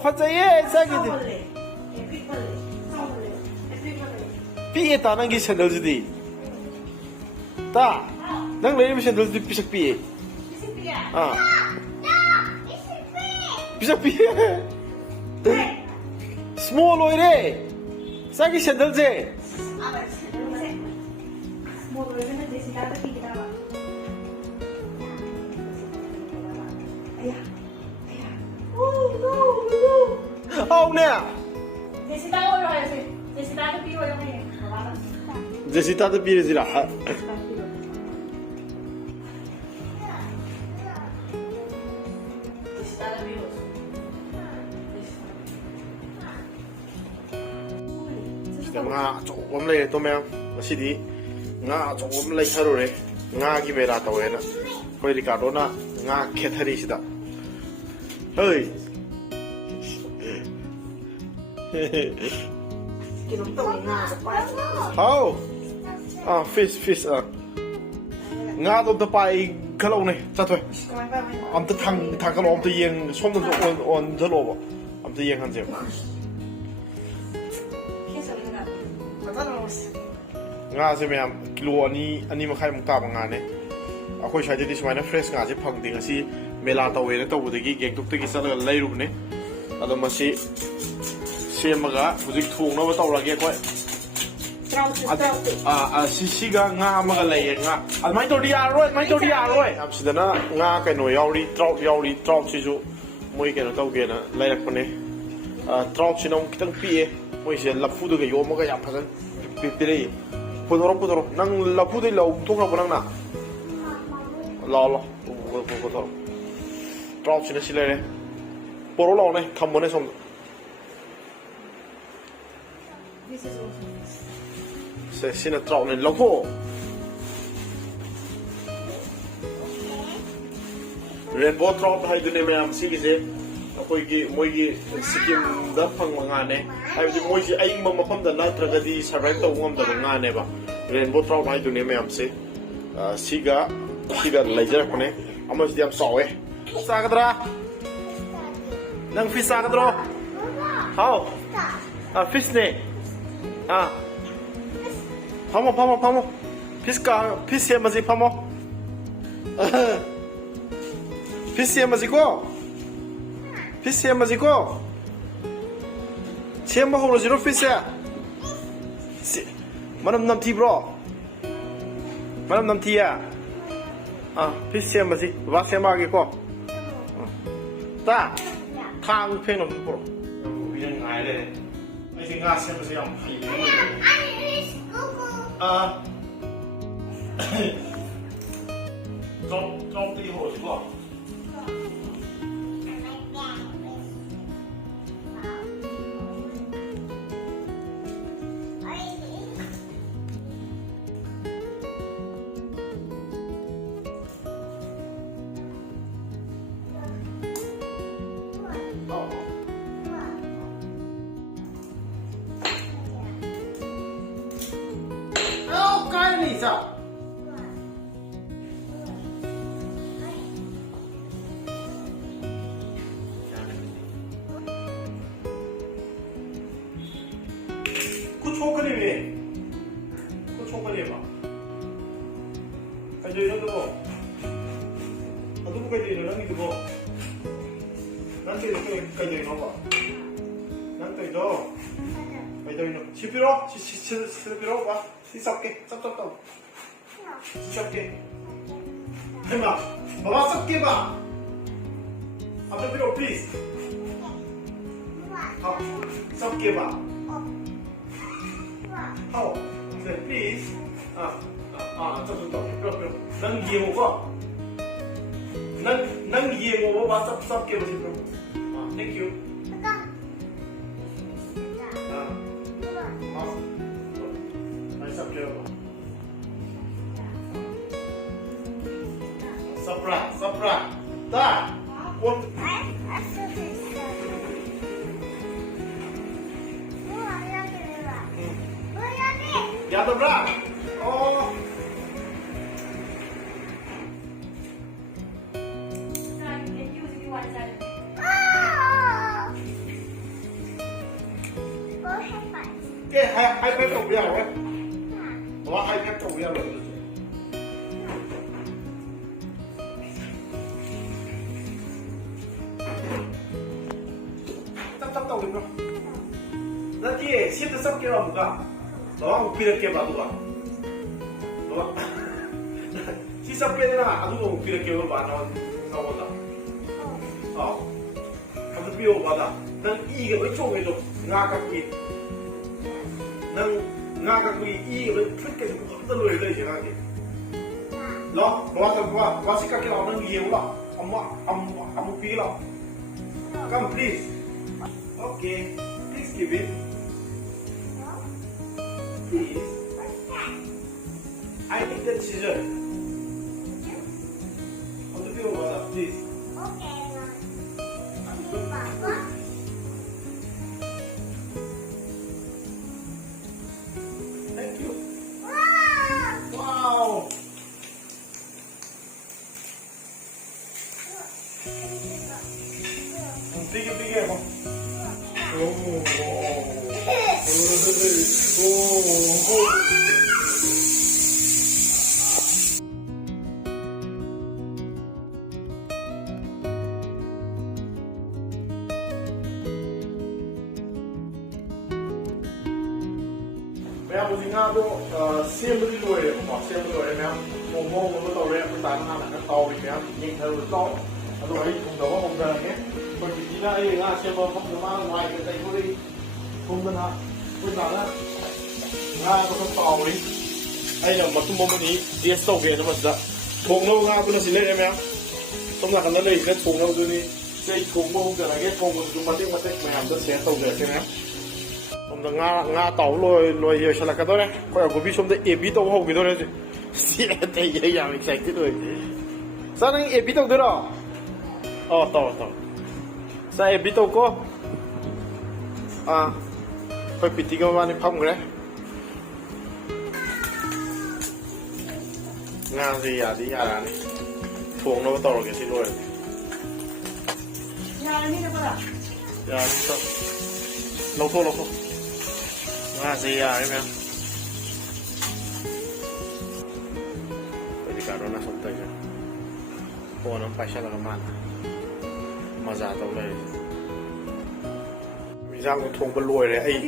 파자예 사기디 삐에 따는 게 샌들지디 따 난 내리면 샌들지디 삐삭 삐에 아 삐삭 삐에 스몰 오이래 사기 샌들지 Oh nè Jessica the beer gì là nga chom le to me asidi nga chom le tharo re nga gi mera to na koi ricardo na nga khethari sida ơi hao fish nga to pai khalo ne cha thôi am ta thang khalo am ta yeng som to on thalo ba am ta yeng han je nga se me am kilo ani ma khai mu ta ba nga ne akhoi shai de sumai na fresh nga je phang ding asi mela ta we na to de gi geng tuk te gi sa la lai ru ne ado ma si semaga huzik thung no ba taw ra ge koi siga nga amaga lay nga almai to dia roi am sidana nga kai no yauri trout si ju moi ke no taw ge na lai rak pane trout si nong kitang pi e moi se lafu do ge yo ma ga ya phasan pi pi re pudoro nang lafu de lo thong ra nang na lo trout si na si le poro lo ne tham mo ne som se sina trout ne lo ko rainbow trout hai dune me am si ge akoi gi moi gi sikim da phang ma nga ne hai ji moi ji ai ma pham da na tra ga di survive to ngom da nga ne ba rainbow trout hai dune me am se siga laser ko ne amo ji am saw e sa ga dra nang fish sa ga dro how fish ne 파모 피스에 맞지 파모 피스에 맞고 치엠마 호로지로 피스야 만남 남티브로 만남 남티야 피스에 맞지 와세 마게고 따 탕 페노 프로 우리는 알래 I think I said was young. Drop the horse. What? Lisa. 그 초콜릿이 그 초콜릿 봐. 아주 이런 거. 누구까지 이러는 게 뭐? 난데 이렇게 까지 이런 거. 난데 이거. 이거 이거. 시비로 봐. 시sap게 짭짭짭. 시sap게. 해봐. 봐봐 sap게 봐. 앞에 필요 please. sap게 봐. How? Say please. 짭짭짭. 필요. 난 이해 못 봐. 난 이해 못 봐. sap게 봐 필요. Thank you. Sapra, tá? Ya dobra. Oh. 예, 하이파이브 오야 왜? 와 하이파이브 오야 왜? 짭짭다 우리 거. 나 뒤에 시트 섞게 봐 누가? 너가 웃기게 봐 누가? 너가 시트 섞게 되나 아주 웃기게 봐 너. 나보다. 아주 비오 봐다. 난 이게 왜 쪽에도 나가기. 난 나가기 이게 왜 그렇게 흔들어 이래 지나게. 너 시각게 나오는 이유가 엄마 비라. Come please. Okay. Please give it. Please. I need that scissor. 어떻게 비오 봐다. Please. Thank you. Wow. Bigger. Oh. Mẹ bố chính ngao xem cái đuôi để bỏ xem cái đuôi đấy mẹ mồm nó tàu đấy chúng ta nó làm nó tàu thì mẹ nhìn thấy rồi to rồi ấy cùng đó không giờ nhé còn chỉ là ấy là xem không được mà ngoài cái tay thôi đi không cần hả chúng ta là ngao có tàu đi ấy là một cái mồm này đi tàu về nó mà giờ thùng đâu ngao cũng là xin lên em không là cái này cái thùng đâu tôi đi cái thùng không giờ là cái thùng chúng ta tiếc mẹ làm rất sẽ tàu về xem em nga tàu lôi giờ sẽ là cái đó đấy, coi ở gobi xong đấy ebi tàu hậu cái đó đấy, xí đây vậy ya mình chạy rồi, sao này ebi tàu đó, tàu, sao ebi tàu có, phải bị tí cái này phong cái đấy, nga gì à đi à này, thuồng nó tàu cái gì rồi, ya sao, lâu thôi. Gì à em vậy thì cả đó là xong tay rồi cô nó phải là mặn mà giả tàu đây mình ra một thùng bên lùi này ấy anh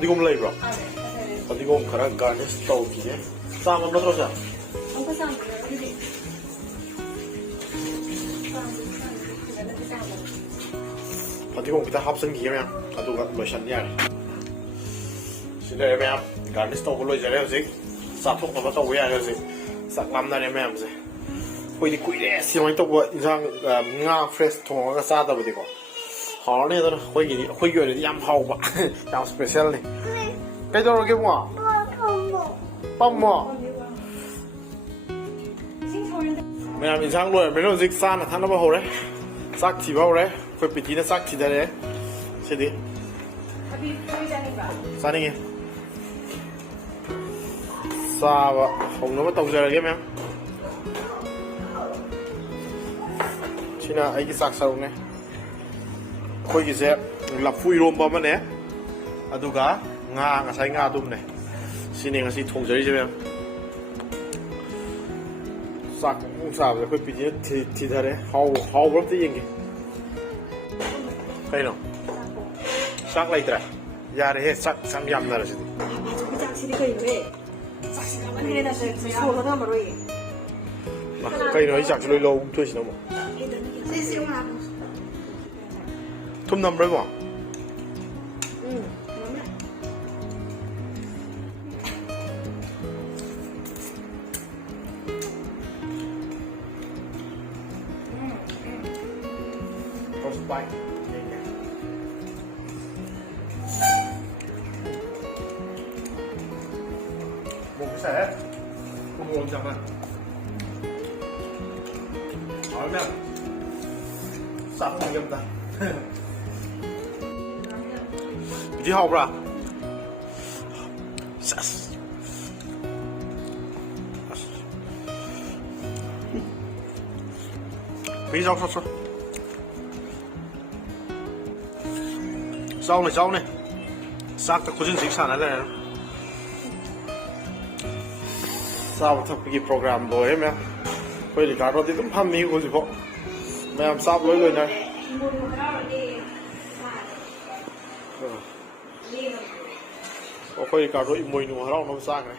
đi cùng lấy rồi anh đi cùng khá gần hết tàu gì ấy sao mà nó thôi sao không có sao anh đi cùng kita hấp sinh gì em anh tụi lôi sẵn nha xin lỗi em garnish tàu lôi ra đây gì sắp thuốc nó tàu về rồi gì sắp làm này em gì hồi đi quỷ đấy xin anh tàu sang nga fresh thùng cái sao tàu đi có họ này thôi hồi giờ thì yam hậu mà yam special này cái đó là cái gì bông mà mình sang lôi mình nó dịch san là thằng nó bao hồ đấy sắc chỉ bao đấy phải bị tí nó sắc chỉ đấy xem đi sao đi nghe sao vậy không nó bắt tàu giờ cái em chỉ là cái sắc sầu này khôi cái dẹp lập phui rôm bao mà nè aduga nga sai nga dum này xin anh xin thùng giấy cho em sắc cũng sao vậy phải bị tí đấy hao rất là gì cái nào sắc lại trời giờ này hết sắc sam yam nào rồi mà cây nói sắc lôi lâu thôi chứ đâu mà thum nằm đấy mà có spike một cái xe không ngon chẳng à hỏi nè sao không nhầm ta đi học ra Bí rau sau này ꯆꯥꯛꯇ ꯈꯨꯖꯤꯟꯁꯤꯛ ꯁꯥꯟꯅ ꯂꯩꯔꯦ ꯆꯥꯕ ꯊꯛꯄꯒꯤ programme ꯂꯣꯏꯔꯦ ꯃꯌꯥꯝ ꯑꯩꯈꯣꯏ ꯔꯤꯀꯥꯔꯗꯣꯗꯤ ꯑꯗꯨꯝ ꯐꯝꯃꯤ ꯍꯧꯖꯤꯛꯐꯥꯎ ꯃꯌꯥꯝ ꯆꯥꯕ ꯂꯣꯏ ꯂꯣꯏꯅꯔꯦ ꯑꯩꯈꯣꯏ ꯔꯤꯀꯥꯔꯗꯣ ꯏꯃꯣꯏꯅꯨ ꯍꯔꯥꯎꯅꯕ ꯆꯥꯈ꯭ꯔꯦ